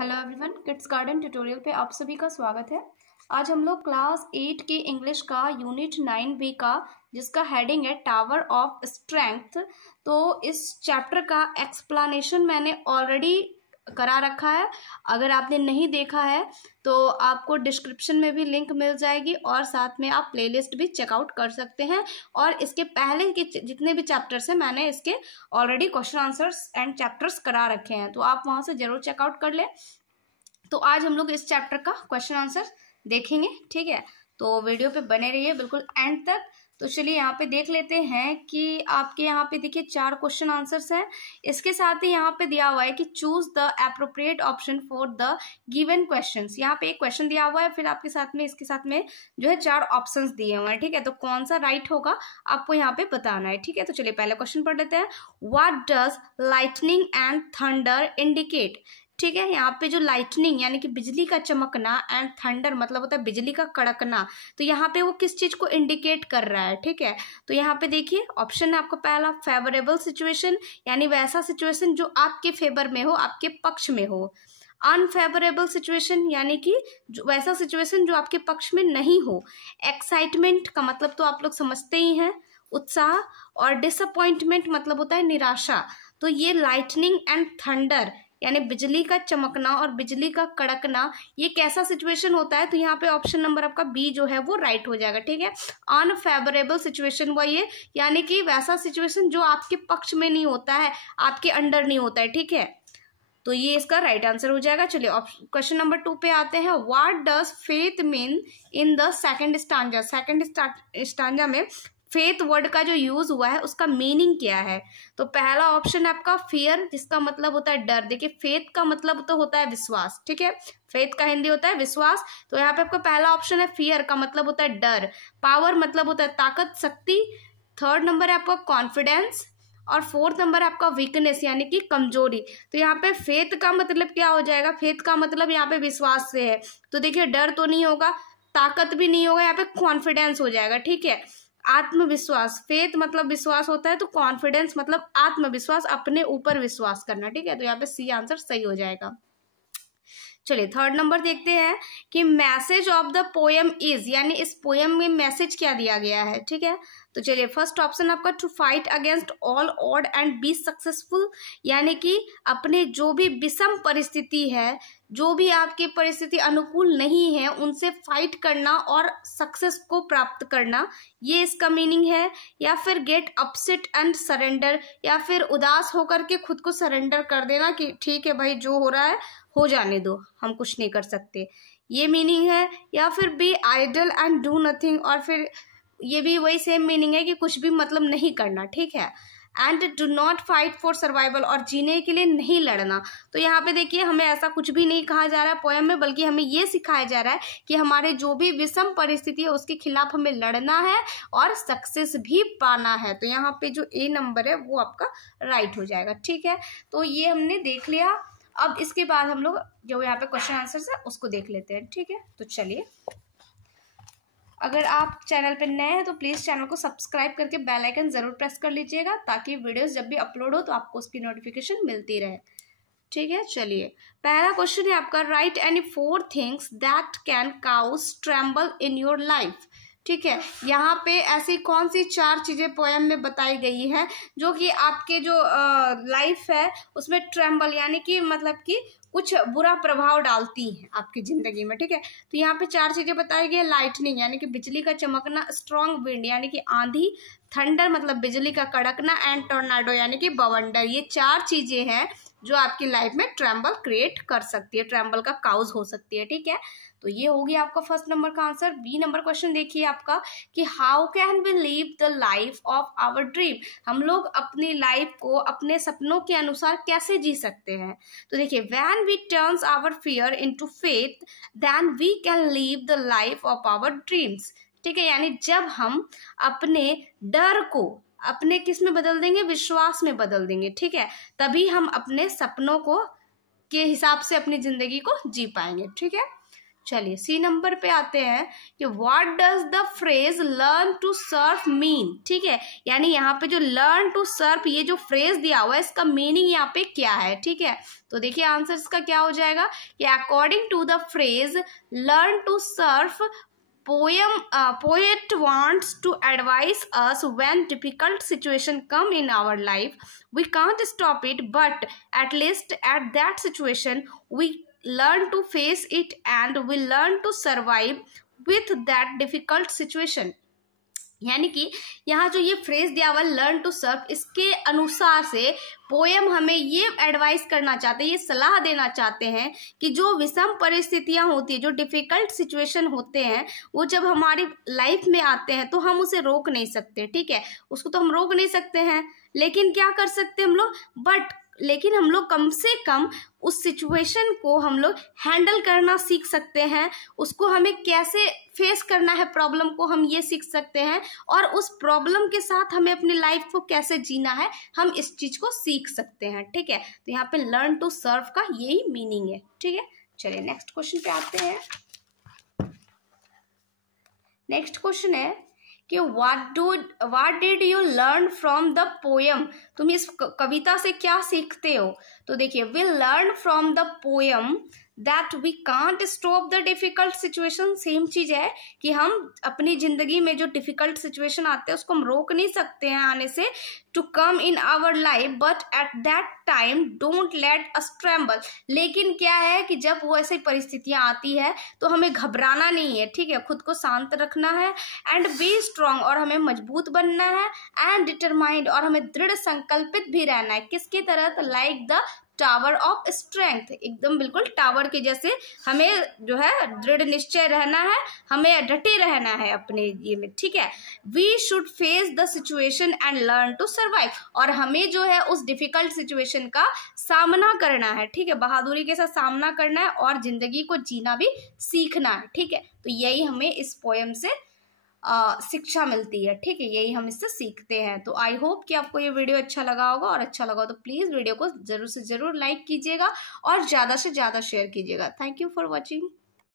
Hello everyone, kids garden tutorial पे आप सभी का स्वागत है। आज हम लोग क्लास 8 के इंग्लिश का यूनिट 9 का जिसका हेडिंग है टावर ऑफ स्ट्रेंथ, तो इस चैप्टर का एक्सप्लेनेशन मैंने ऑलरेडी करा रखा है। अगर आपने नहीं देखा है तो आपको डिस्क्रिप्शन में भी लिंक मिल जाएगी और साथ में आप प्लेलिस्ट भी चेकआउट कर सकते हैं। और इसके पहले के जितने भी चैप्टर्स हैं मैंने इसके already question answers and chapters करा रखे हैं, तो आप वहां से जरूर चेकआउट कर लें। तो आज हम लोग इस चैप्टर का क्वेश्चन आंसर देखेंगे, ठीक है। तो वीडियो पे बने रहिए बिल्कुल एंड तक। तो चलिए यहाँ पे देख लेते हैं कि आपके यहाँ पे देखिए 4 क्वेश्चन आंसर्स हैं। इसके साथ ही यहाँ पे दिया हुआ है कि choose the appropriate option for the given questions. यहाँ पे एक क्वेश्चन दिया हुआ है, फिर आपके साथ में इसके साथ में जो है 4 ऑप्शंस दिए हुए हैं, ठीक है। तो कौन सा राइट होगा आपको यहाँ पे बताना है, ठीक है। तो चलिए पहले क्वेश्चन पढ़ लेते हैं। What does lightning and thunder indicate, ठीक है। यहाँ पे जो लाइटनिंग यानी कि बिजली का चमकना एंड थंडर मतलब होता है बिजली का कड़कना, तो यहाँ पे वो किस चीज को इंडिकेट कर रहा है, ठीक है। तो यहाँ पे देखिए ऑप्शन है आपका पहला फेवरेबल सिचुएशन, यानी वैसा सिचुएशन जो आपके फेवर में हो, आपके पक्ष में हो। अनफेवरेबल सिचुएशन यानी कि वैसा सिचुएशन जो आपके पक्ष में नहीं हो। एक्साइटमेंट का मतलब तो आप लोग समझते ही हैं, उत्साह। और डिसअपॉइंटमेंट मतलब होता है निराशा। तो ये लाइटनिंग एंड थंडर यानी बिजली का चमकना और बिजली का कड़कना, ये कैसा सिचुएशन होता है। तो यहाँ पे ऑप्शन नंबर आपका बी जो है वो राइट हो जाएगा, ठीक है। अनफेवरेबल सिचुएशन वो ये यानी कि वैसा सिचुएशन जो आपके पक्ष में नहीं होता है, आपके अंडर नहीं होता है, ठीक है। तो ये इसका राइट आंसर हो जाएगा। चलिए क्वेश्चन नंबर 2 पे आते हैं। What does faith mean in the second stanza. Second stanza में फेथ वर्ड का जो यूज हुआ है उसका मीनिंग क्या है। तो पहला ऑप्शन है आपका फियर, जिसका मतलब होता है डर। देखिए फेथ का मतलब तो होता है विश्वास, ठीक है। फेथ का हिंदी होता है विश्वास। तो यहाँ पे आपका पहला ऑप्शन है फियर का मतलब होता है डर। पावर मतलब होता है ताकत, शक्ति। थर्ड नंबर है आपका कॉन्फिडेंस और फोर्थ नंबर है आपका वीकनेस यानी कि कमजोरी। तो यहाँ पे फेथ का मतलब क्या हो जाएगा, फेथ का मतलब यहाँ पे विश्वास से है। तो देखिए डर तो नहीं होगा, ताकत भी नहीं होगा, यहाँ पे कॉन्फिडेंस हो जाएगा, ठीक है। आत्मविश्वास, फेथ मतलब विश्वास होता है, तो कॉन्फिडेंस मतलब आत्मविश्वास, अपने ऊपर विश्वास करना, ठीक है। तो यहाँ पे सी आंसर सही हो जाएगा। चलिए थर्ड नंबर देखते हैं कि message of the poem is, यानी इस पोएम में मैसेज क्या दिया गया है, ठीक है। तो चलिए फर्स्ट ऑप्शन आपका to fight against all odd and be successful, यानी कि अपने जो भी विषम परिस्थिति है, जो भी आपकी परिस्थिति अनुकूल नहीं है, उनसे फाइट करना और सक्सेस को प्राप्त करना, ये इसका मीनिंग है। या फिर गेट अपसेट एंड सरेंडर, या फिर उदास होकर के खुद को सरेंडर कर देना कि ठीक है भाई जो हो रहा है हो जाने दो, हम कुछ नहीं कर सकते, ये मीनिंग है। या फिर be idle and do nothing, और फिर ये भी वही सेम मीनिंग है कि कुछ भी मतलब नहीं करना, ठीक है। And do not fight for survival, और जीने के लिए नहीं लड़ना। तो यहाँ पे देखिए हमें ऐसा कुछ भी नहीं कहा जा रहा है पोएम में, बल्कि हमें ये सिखाया जा रहा है कि हमारे जो भी विषम परिस्थिति है उसके खिलाफ हमें लड़ना है और सक्सेस भी पाना है। तो यहाँ पे जो ए नंबर है वो आपका राइट हो जाएगा, ठीक है। तो ये हमने देख लिया। अब इसके बाद हम लोग जो यहाँ पे क्वेश्चन आंसर है उसको देख लेते हैं, ठीक है। तो चलिए, अगर आप चैनल पे नए हैं तो प्लीज़ चैनल को सब्सक्राइब करके बेल आइकन ज़रूर प्रेस कर लीजिएगा, ताकि वीडियोस जब भी अपलोड हो तो आपको उसकी नोटिफिकेशन मिलती रहे, ठीक है। चलिए पहला क्वेश्चन है आपका, write any 4 things that can cause tremble in your life, ठीक है। यहाँ पे ऐसी कौन सी 4 चीजें पोएम में बताई गई है जो कि आपके जो लाइफ है उसमें ट्रेम्बल यानी कि मतलब कि कुछ बुरा प्रभाव डालती हैं आपकी जिंदगी में, ठीक है। तो यहाँ पे 4 चीजें बताई गई है। लाइटनिंग यानी कि बिजली का चमकना, स्ट्रॉन्ग विंड यानी कि आंधी, थंडर मतलब बिजली का कड़कना, एंड टोर्नाडो यानी कि बवंडर। ये 4 चीजें हैं जो आपकी लाइफ में ट्रेम्बल क्रिएट कर सकती है, ट्रेम्बल का काउज हो सकती है, ठीक है। तो ये होगी आपका फर्स्ट नंबर का आंसर। बी नंबर क्वेश्चन देखिए आपका कि how can we live the life of our dream, हम लोग अपनी लाइफ को अपने सपनों के अनुसार कैसे जी सकते हैं। तो देखिए when we turns our fear into faith then we can live the life of our dreams, ठीक है। यानी जब हम अपने डर को अपने किस में बदल देंगे, विश्वास में बदल देंगे, ठीक है, तभी हम अपने सपनों को के हिसाब से अपनी जिंदगी को जी पाएंगे, ठीक है। चलिए सी नंबर पे आते हैं कि what does the phrase learn to surf mean. ठीक है, यानी यहाँ पे जो लर्न टू सर्फ ये जो फ्रेज दिया हुआ है इसका मीनिंग यहाँ पे क्या है। ठीक है, तो देखिए आंसर इसका क्या हो जाएगा कि according to the phrase learn to surf poet wants to advise us when difficult situation come in our life. We can't stop it, but at least at that situation we learn to face it and we learn to survive with that difficult situation. यानी कि यहाँ जो ये phrase दिया हुआ learn to serve, इसके अनुसार से पोएम हमें ये एडवाइस करना चाहते हैं, ये सलाह देना चाहते हैं कि जो विषम परिस्थितियां होती है, जो डिफिकल्ट सिचुएशन होते हैं, वो जब हमारी लाइफ में आते हैं तो हम उसे रोक नहीं सकते। ठीक है, उसको तो हम रोक नहीं सकते हैं, लेकिन क्या कर सकते हैं हम लोग, लेकिन हम लोग कम से कम उस सिचुएशन को हम लोग हैंडल करना सीख सकते हैं, उसको हमें कैसे फेस करना है प्रॉब्लम को हम ये सीख सकते हैं, और उस प्रॉब्लम के साथ हमें अपनी लाइफ को कैसे जीना है हम इस चीज को सीख सकते हैं। ठीक है, तो यहाँ पे लर्न टू सर्व का यही मीनिंग है। ठीक है, चलिए नेक्स्ट क्वेश्चन पे आते हैं। नेक्स्ट क्वेश्चन है कि what did you learn from the poem। तुम इस कविता से क्या सीखते हो। तो देखिए we learn from the poem that we can't stop the difficult situation। Same चीज है कि हम अपनी जिंदगी में जो डिफिकल्ट सिचुएशन आते हैं उसको हम रोक नहीं सकते हैं आने से, to come in our life but at that time don't let us tremble। लेकिन क्या है कि जब वो ऐसी परिस्थितियां आती है तो हमें घबराना नहीं है। ठीक है, खुद को शांत रखना है, एंड बी स्ट्रांग, और हमें मजबूत बनना है, एंड डिटरमाइंड, और हमें दृढ़ संकल्पित भी रहना है। किसकी तरह, like the tower of strength, एकदम बिल्कुल टावर के जैसे हमें जो है दृढ़ निश्चय रहना है, हमें डटे रहना है अपने ये में। ठीक है, we should face the situation and learn to survive, और हमें जो है उस डिफिकल्ट सिचुएशन का सामना करना है। ठीक है, बहादुरी के साथ सामना करना है और जिंदगी को जीना भी सीखना है। ठीक है, तो यही हमें इस पोएम से शिक्षा मिलती है। ठीक है, यही हम इससे सीखते हैं। तो आई होप कि आपको ये वीडियो अच्छा लगा होगा, और अच्छा लगा तो प्लीज़ वीडियो को जरूर से जरूर लाइक कीजिएगा और ज़्यादा से ज़्यादा शेयर कीजिएगा। Thank you for watching.